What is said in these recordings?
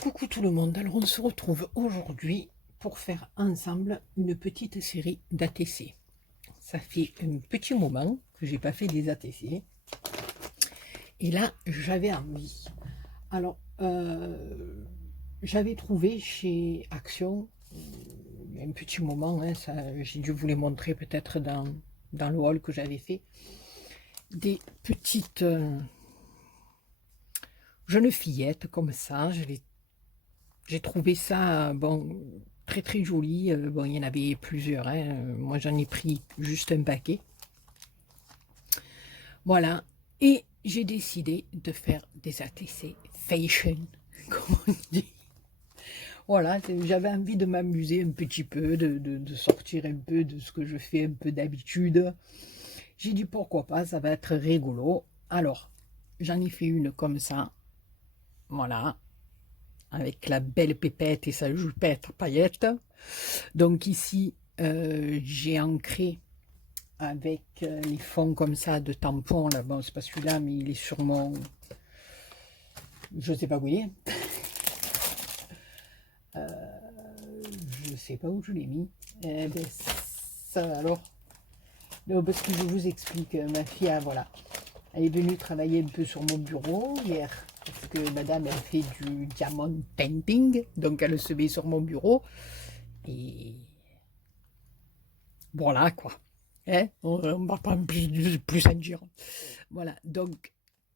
Coucou tout le monde, alors on se retrouve aujourd'hui pour faire ensemble une petite série d'ATC. Ça fait un petit moment que j'ai pas fait des ATC et là j'avais envie. Alors j'avais trouvé chez Action, il y a un petit moment, hein, j'ai dû vous les montrer peut-être dans le haul que j'avais fait, des petites jeunes fillettes comme ça. J'ai trouvé ça, bon, très très joli. Bon, il y en avait plusieurs, hein. Moi, j'en ai pris juste un paquet. Voilà. Et j'ai décidé de faire des ATC fashion, comme on dit. Voilà, j'avais envie de m'amuser un petit peu, de sortir un peu de ce que je fais un peu d'habitude. J'ai dit pourquoi pas, ça va être rigolo. Alors, j'en ai fait une comme ça. Voilà, avec la belle pépette et sa jupette paillette. Donc ici, j'ai ancré avec les fonds comme ça de tampons. Là, bon, c'est pas celui-là, mais il est sur mon... Je sais pas où il est. Je sais pas où je l'ai mis. Eh ben, ça alors. Non, parce que je vous explique, ma fille, voilà. Elle est venue travailler un peu sur mon bureau hier. Parce que madame, elle fait du diamond painting. Donc elle se met sur mon bureau. Et voilà quoi. Hein, on va pas plus en dire. Voilà, donc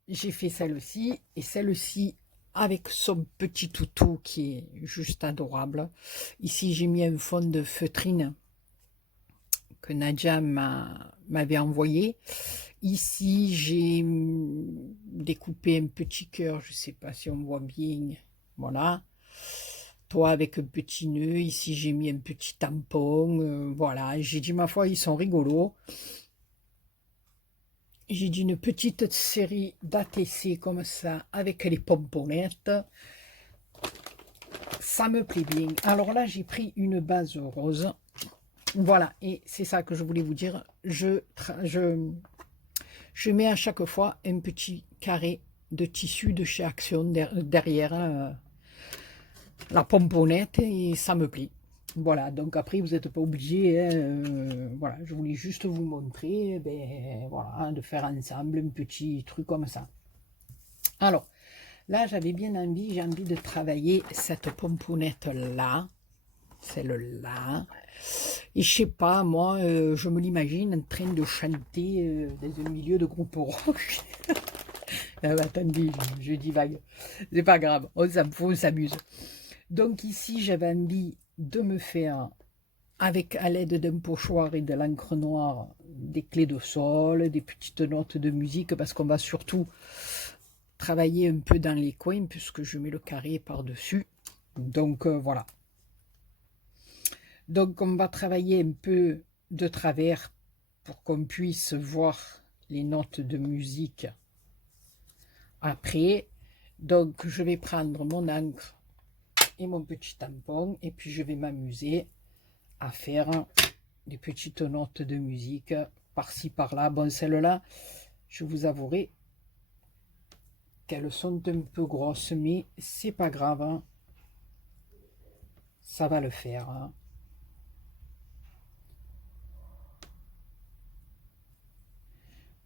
j'ai fait celle-ci et celle-ci avec son petit toutou qui est juste adorable. Ici, j'ai mis un fond de feutrine que Nadia m'avait envoyé. Ici, j'ai découpé un petit cœur, je ne sais pas si on voit bien. Voilà. Toi avec un petit nœud. Ici, j'ai mis un petit tampon. Voilà, j'ai dit, ma foi, ils sont rigolos. J'ai dit une petite série d'ATC comme ça, avec les pomponnettes. Ça me plaît bien. Alors là, j'ai pris une base rose. Voilà, et c'est ça que je voulais vous dire. Je mets à chaque fois un petit carré de tissu de chez Action derrière la pomponnette et ça me plaît. Voilà, donc après, vous n'êtes pas obligé, hein, voilà, je voulais juste vous montrer, ben, voilà, de faire ensemble un petit truc comme ça. Alors, là, j'avais bien envie, j'ai envie de travailler cette pomponnette-là, celle-là, et je sais pas, moi, je me l'imagine en train de chanter dans un milieu de groupe rock. Attendez, je divague, c'est pas grave, on s'amuse. Donc ici, j'avais envie de me faire, avec à l'aide d'un pochoir et de l'encre noire, des clés de sol, des petites notes de musique, parce qu'on va surtout travailler un peu dans les coins, puisque je mets le carré par-dessus. Donc voilà. Donc on va travailler un peu de travers pour qu'on puisse voir les notes de musique après. Donc je vais prendre mon encre et mon petit tampon et puis je vais m'amuser à faire des petites notes de musique par-ci par-là. Bon, celles-là, je vous avouerai qu'elles sont un peu grosses, mais c'est pas grave, hein. Ça va le faire, hein.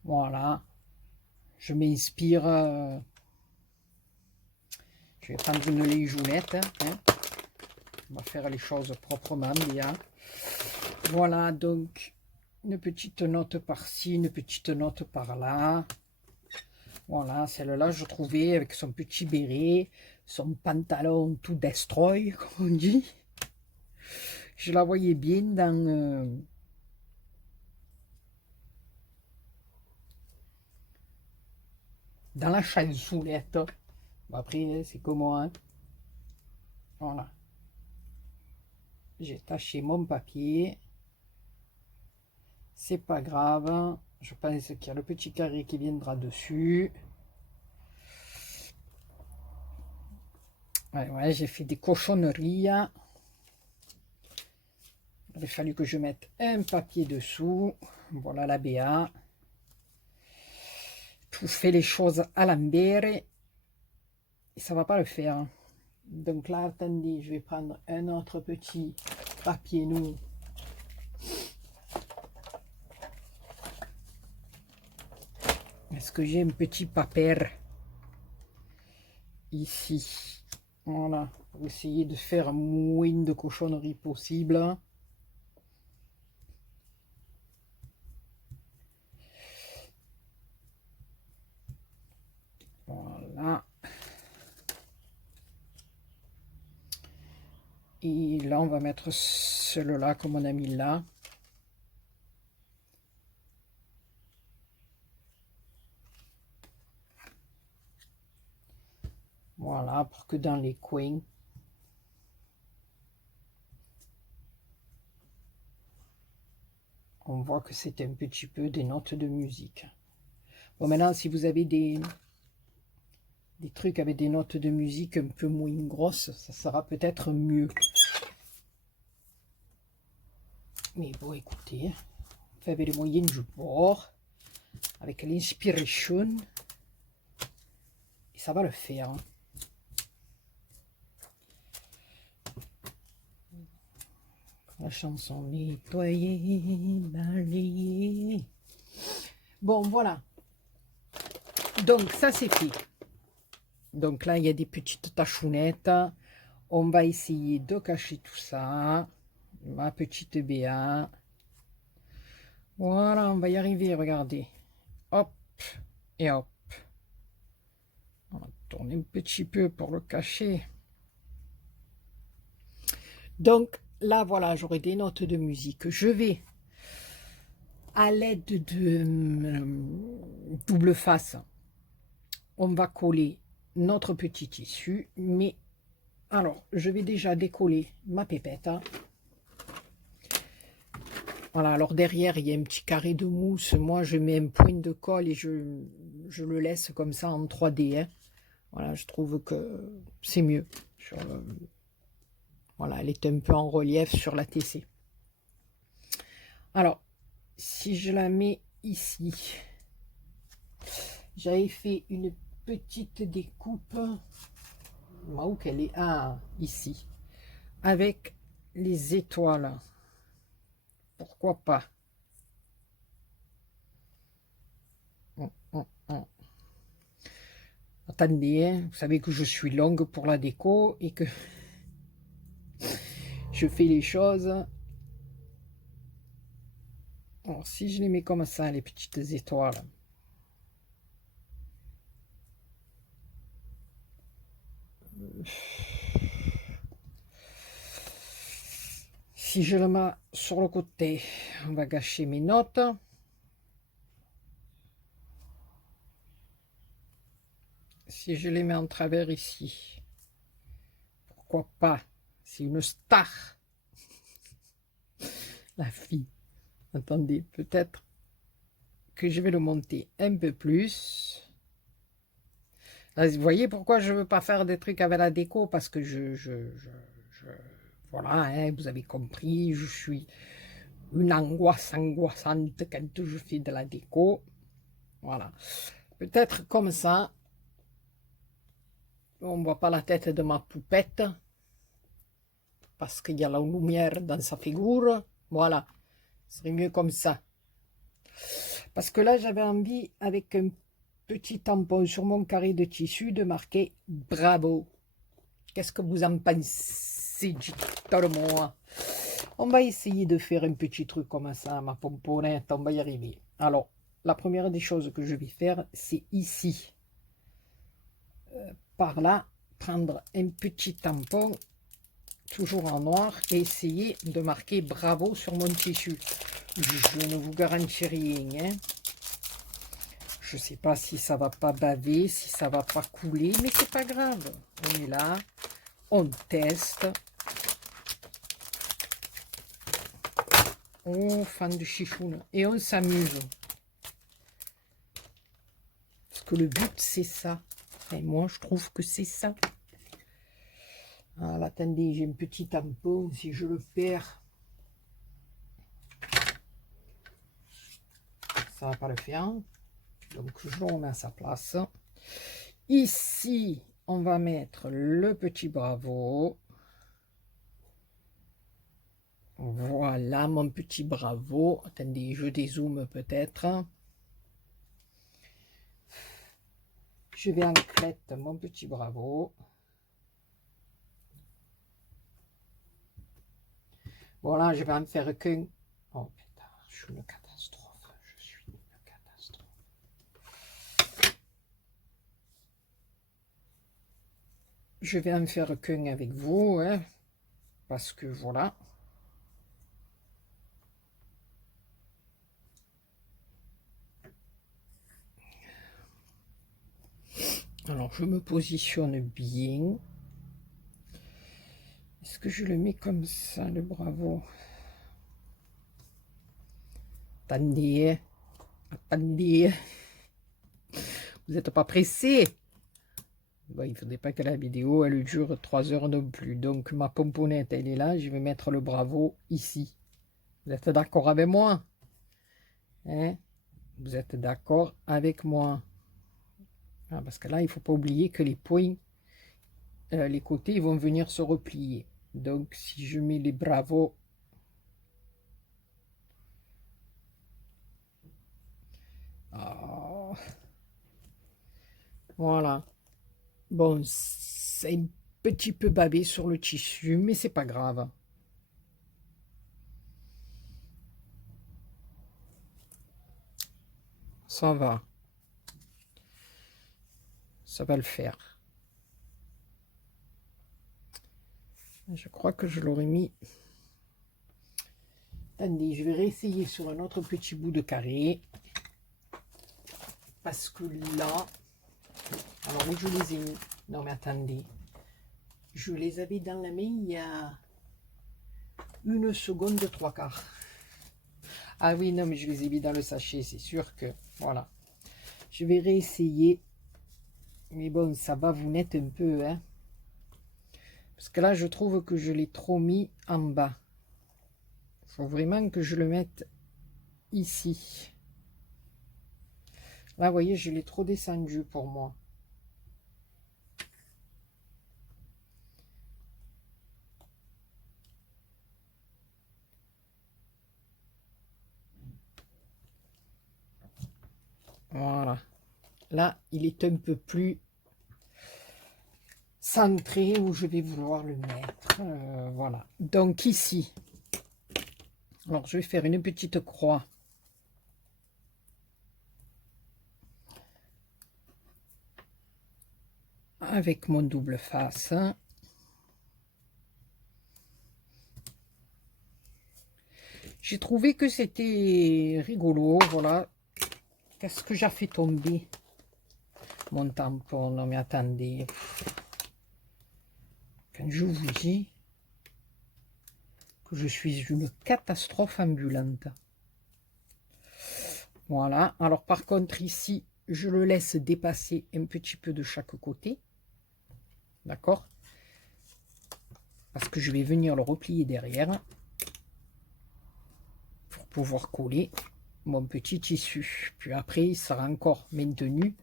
Voilà, je m'inspire. Je vais prendre une léjounette, hein. On va faire les choses proprement bien. Voilà, donc une petite note par-ci, une petite note par-là. Voilà, celle-là, je trouvais avec son petit béret, son pantalon tout destroy, comme on dit. Je la voyais bien dans la chansoulette. Bon, après, c'est comme moi, hein. Voilà. J'ai taché mon papier. C'est pas grave. Je pense qu'il y a le petit carré qui viendra dessus. Ouais, ouais, j'ai fait des cochonneries. Il aurait fallu que je mette un papier dessous. Voilà la BA. Tout fait les choses à l'envers. Et ça va pas le faire. Donc là, attendez, je vais prendre un autre petit papier nou. Est-ce que j'ai un petit papier ici? Voilà, pour essayer de faire moins de cochonneries possible. Voilà. Et là, on va mettre celui-là comme on a mis là. Voilà, pour que dans les coins, on voit que c'est un petit peu des notes de musique. Bon, maintenant, si vous avez des trucs avec des notes de musique un peu moins grosses, ça sera peut-être mieux. Mais bon, écoutez, on fait avec les moyens du bord, avec l'inspiration, et ça va le faire. La chanson nettoyer, balayer. Bon, voilà. Donc, ça, c'est fait. Donc là, il y a des petites tachounettes. On va essayer de cacher tout ça. Ma petite Béa. Voilà, on va y arriver, regardez. Hop, et hop. On va tourner un petit peu pour le cacher. Donc, là, voilà, j'aurai des notes de musique. Je vais, à l'aide de double face, on va coller notre petit tissu. Mais, alors, je vais déjà décoller ma pépette. Voilà, alors derrière, il y a un petit carré de mousse. Moi, je mets un point de colle et je le laisse comme ça en 3D. Hein. Voilà, je trouve que c'est mieux. Voilà, elle est un peu en relief sur la TC. Alors, si je la mets ici, j'avais fait une petite découpe. Où qu'elle est? Ah, ici. Avec les étoiles. Pourquoi pas? Attendez, hein, vous savez que je suis longue pour la déco et que je fais les choses. Alors, si je les mets comme ça, les petites étoiles. Si je le mets sur le côté, on va gâcher mes notes. Si je les mets en travers ici, pourquoi pas? C'est une star. La fille. Attendez, peut-être que je vais le monter un peu plus. Là, vous voyez pourquoi je ne veux pas faire des trucs avec la déco? Parce que voilà, hein, vous avez compris, je suis une angoisse angoissante quand je fais de la déco. Voilà. Peut-être comme ça, on ne voit pas la tête de ma poupette. Parce qu'il y a la lumière dans sa figure. Voilà. Ce serait mieux comme ça. Parce que là, j'avais envie, avec un petit tampon sur mon carré de tissu, de marquer « Bravo ». Qu'est-ce que vous en pensez? Dites-le-moi. On va essayer de faire un petit truc comme ça, ma pomponnette. On va y arriver. Alors, la première des choses que je vais faire, c'est ici. Par là, prendre un petit tampon, toujours en noir, et essayer de marquer « Bravo » sur mon tissu. Je ne vous garantis rien. Hein. Je ne sais pas si ça va pas baver, si ça va pas couler, mais c'est pas grave. On est là, on teste. Oh, fan de chichoune. Et on s'amuse. Parce que le but, c'est ça. Et moi, je trouve que c'est ça. Alors, attendez, j'ai un petit tampon. Si je le perds, ça va pas le faire. Donc, je le remets à sa place. Ici, on va mettre le petit bravo. Voilà mon petit bravo. Attendez, je dézoome peut-être. Je vais enclette mon petit bravo. Voilà, je vais en faire qu'un. Oh putain, je suis une catastrophe. Je suis une catastrophe. Je vais en faire qu'un avec vous, hein, parce que voilà. Alors, je me positionne bien. Est-ce que je le mets comme ça, le bravo? Attendez, attendez. Vous n'êtes pas pressé? Bon, il ne faudrait pas que la vidéo, elle dure 3 heures non plus. Donc, ma pomponnette, elle est là. Je vais mettre le bravo ici. Vous êtes d'accord avec moi? Hein? Vous êtes d'accord avec moi? Ah, parce que là, il ne faut pas oublier que les points, les côtés, ils vont venir se replier. Donc, si je mets les bravos, oh, voilà. Bon, c'est un petit peu bavé sur le tissu, mais c'est pas grave. Ça va. Ça va le faire. Je crois que je l'aurais mis. Attendez, je vais réessayer sur un autre petit bout de carré. Parce que là... Alors où je les ai mis? Non mais attendez. Je les avais dans la main il y a 1 seconde 3/4. Ah oui, non mais je les ai mis dans le sachet, c'est sûr que... Voilà. Je vais réessayer. Mais bon, ça va vous net un peu, hein. Parce que là, je trouve que je l'ai trop mis en bas. Il faut vraiment que je le mette ici. Là, vous voyez, je l'ai trop descendu pour moi. Voilà. Là, il est un peu plus centré où je vais vouloir le mettre. Voilà. Donc ici, alors je vais faire une petite croix. Avec mon double face. J'ai trouvé que c'était rigolo, voilà. Qu'est-ce que j'ai fait tomber? Mon tampon, non mais attendez. Quand je vous dis que je suis une catastrophe ambulante. Voilà, alors par contre ici, je le laisse dépasser un petit peu de chaque côté. D'accord? Parce que je vais venir le replier derrière. Pour pouvoir coller mon petit tissu. Puis après, il sera encore maintenu.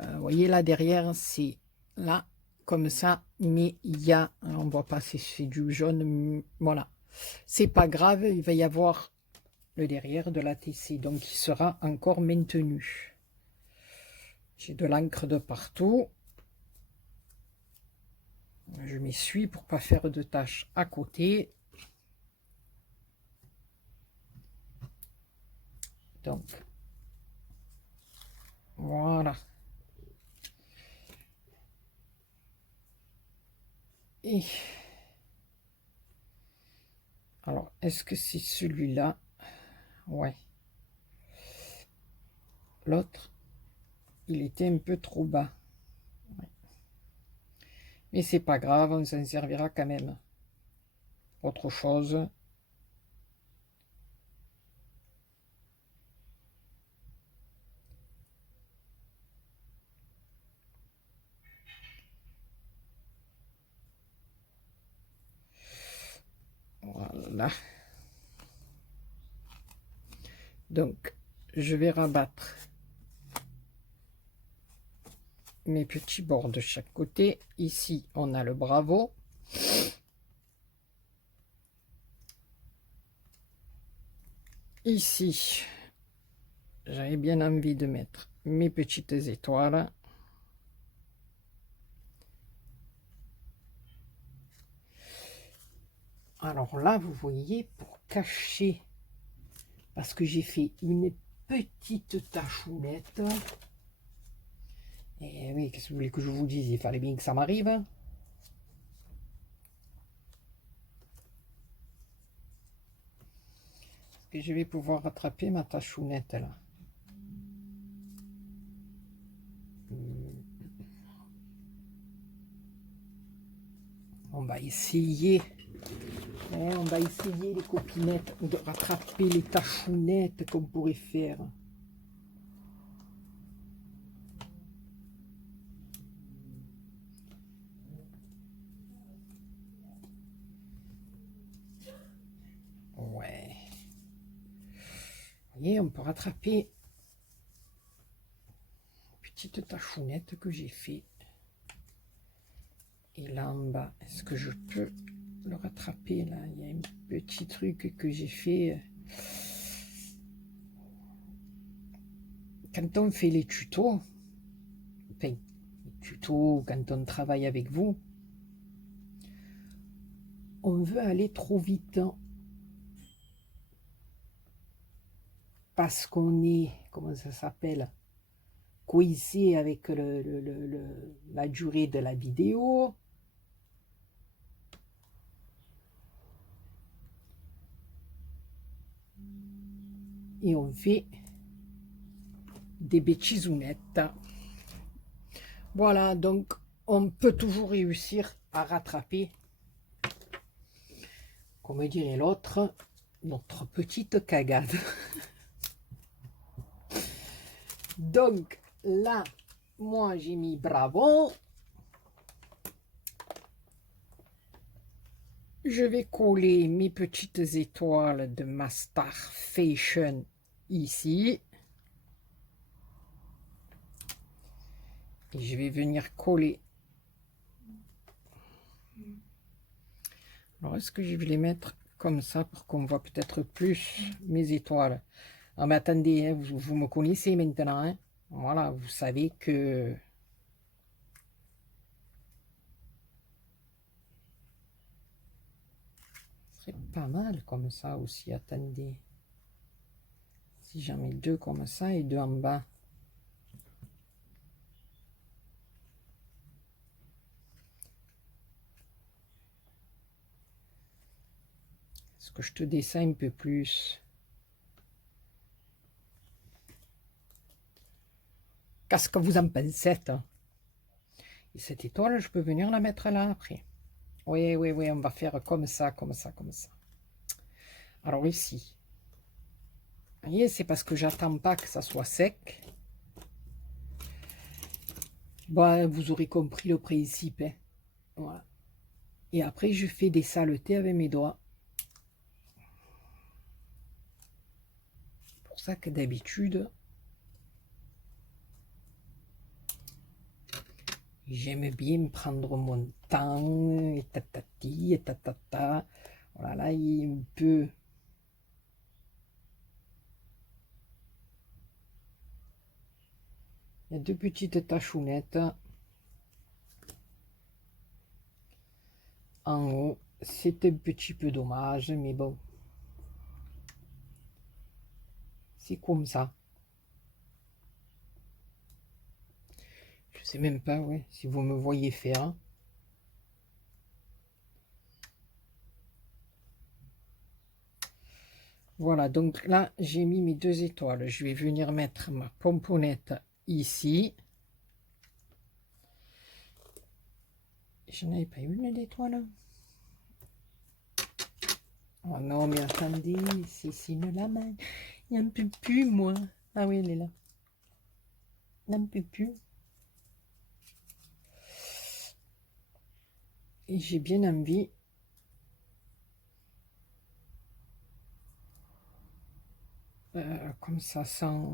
Vous voyez là derrière, c'est là, comme ça. Mais il y a, on ne voit pas, c'est du jaune. Voilà. C'est pas grave, il va y avoir le derrière de la TC. Donc, il sera encore maintenu. J'ai de l'encre de partout. Je m'essuie pour pas faire de taches à côté. Donc, voilà. Et alors, est-ce que c'est celui-là? Ouais. L'autre, il était un peu trop bas. Ouais. Mais c'est pas grave, on s'en servira quand même. Autre chose. Voilà. Donc, je vais rabattre mes petits bords de chaque côté. Ici, on a le bravo. Ici, j'avais bien envie de mettre mes petites étoiles. Alors là, vous voyez, pour cacher, parce que j'ai fait une petite tachounette. Et oui, qu'est-ce que vous voulez que je vous dise? Il fallait bien que ça m'arrive. Est-ce que je vais pouvoir rattraper ma tachounette là? On va essayer. On va essayer, les copinettes, de rattraper les tachounettes qu'on pourrait faire. Ouais. Vous voyez, on peut rattraper une petite tachounette que j'ai fait. Et là en bas, est-ce que je peux le rattraper là? Il y a un petit truc que j'ai fait. Quand on fait les tutos, enfin, les tutos, quand on travaille avec vous, on veut aller trop vite. Parce qu'on est, comment ça s'appelle, coincé avec la durée de la vidéo. Et on fait des bêtisounettes. Voilà, donc on peut toujours réussir à rattraper, comme dirait l'autre, notre petite cagade. Donc là, moi j'ai mis bravo. Je vais coller mes petites étoiles de ma Star Fashion ici. Et je vais venir coller. Alors, est-ce que je vais les mettre comme ça pour qu'on voit peut-être plus mes étoiles? Ah, mais attendez, hein, vous me connaissez maintenant. Hein? Voilà, vous savez que... Ce serait pas mal comme ça aussi, attendez. Si j'en mets deux comme ça et deux en bas. Est-ce que je te dessine un peu plus? Qu'est-ce que vous en pensez? Et cette étoile, je peux venir la mettre là après. Oui, oui, oui, on va faire comme ça, comme ça, comme ça. Alors ici, vous voyez, c'est parce que j'attends pas que ça soit sec. Bon, vous aurez compris le principe. Hein. Voilà. Et après, je fais des saletés avec mes doigts. C'est pour ça que d'habitude, j'aime bien prendre mon temps, et tatati, et tatata. Voilà, il est un peu... Il y a deux petites tachounettes en haut. C'est un petit peu dommage, mais bon. C'est comme ça. Je sais même pas, ouais, si vous me voyez faire. Voilà, donc là, j'ai mis mes deux étoiles. Je vais venir mettre ma pomponnette ici. Je n'avais pas une d'étoile. Oh non, mais attendez, c'est une la main. Il n'en peut plus, moi. Ah oui, elle est là. Il n'en peut plus. Et j'ai bien envie comme ça, sans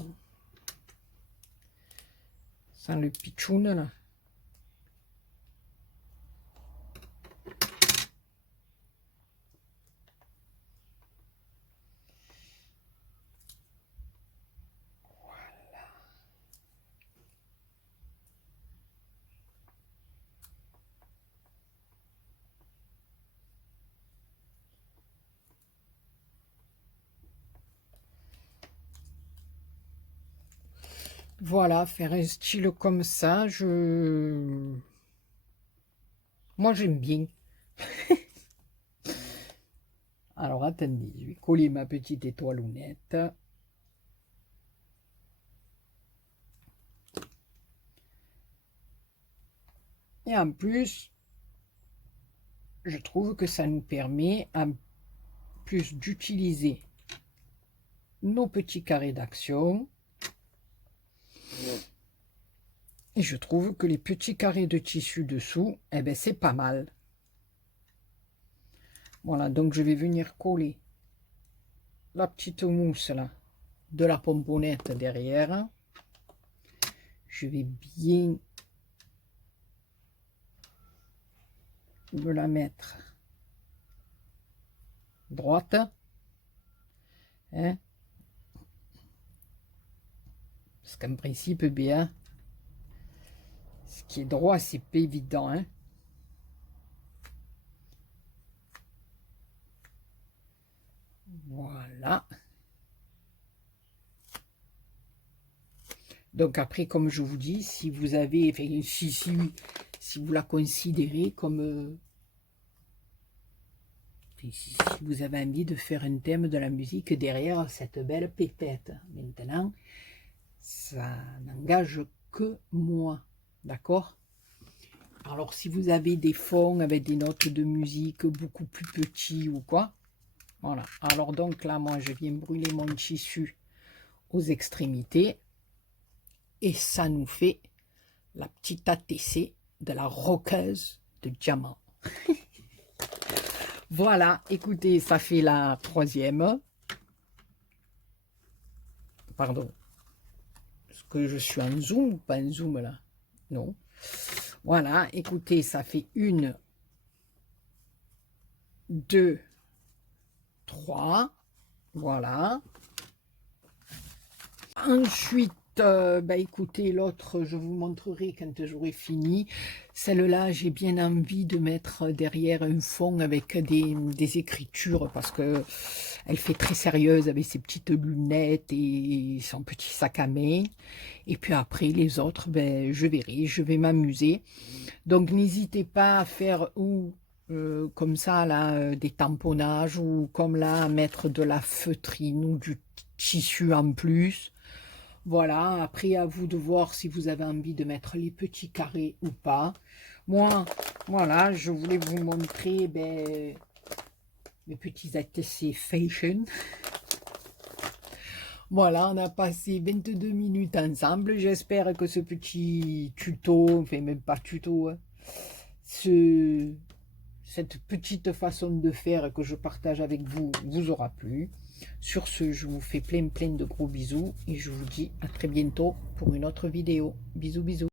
le pitchoun, là. Voilà, faire un style comme ça, moi j'aime bien. Alors attendez, je vais coller ma petite étoilounette. Et en plus, je trouve que ça nous permet, en plus d'utiliser nos petits carrés d'action, et je trouve que les petits carrés de tissu dessous, eh ben c'est pas mal. Voilà, donc je vais venir coller la petite mousse là de la pomponnette derrière. Je vais bien me la mettre droite, hein, parce qu'en principe, bien, ce qui est droit, c'est pas évident, hein. Voilà. Donc après, comme je vous dis, si vous avez, enfin, si vous la considérez comme, si vous avez envie de faire un thème de la musique derrière cette belle pépette, maintenant, ça n'engage que moi, d'accord? Alors si vous avez des fonds avec des notes de musique beaucoup plus petits ou quoi, voilà. Alors donc là, moi, je viens brûler mon tissu aux extrémités et ça nous fait la petite ATC de la roqueuse de diamant. Voilà, écoutez, ça fait la troisième. Pardon. Est-ce que je suis en zoom ou pas en zoom là? Non. Voilà, écoutez, ça fait 1, 2, 3. Voilà. Ensuite, bah écoutez, l'autre, je vous montrerai quand j'aurai fini. Celle-là, j'ai bien envie de mettre derrière un fond avec des écritures parce que elle fait très sérieuse avec ses petites lunettes et son petit sac à main. Et puis après, les autres, ben, je verrai, je vais m'amuser. Donc, n'hésitez pas à faire comme ça, là, des tamponnages ou comme là, à mettre de la feutrine ou du tissu en plus. Voilà, après à vous de voir si vous avez envie de mettre les petits carrés ou pas. Moi, voilà, je voulais vous montrer mes petits ATC fashion. Voilà, on a passé 22 minutes ensemble. J'espère que ce petit tuto, enfin même pas tuto, hein, cette petite façon de faire que je partage avec vous, vous aura plu. Sur ce, je vous fais plein de gros bisous et je vous dis à très bientôt pour une autre vidéo. Bisous, bisous.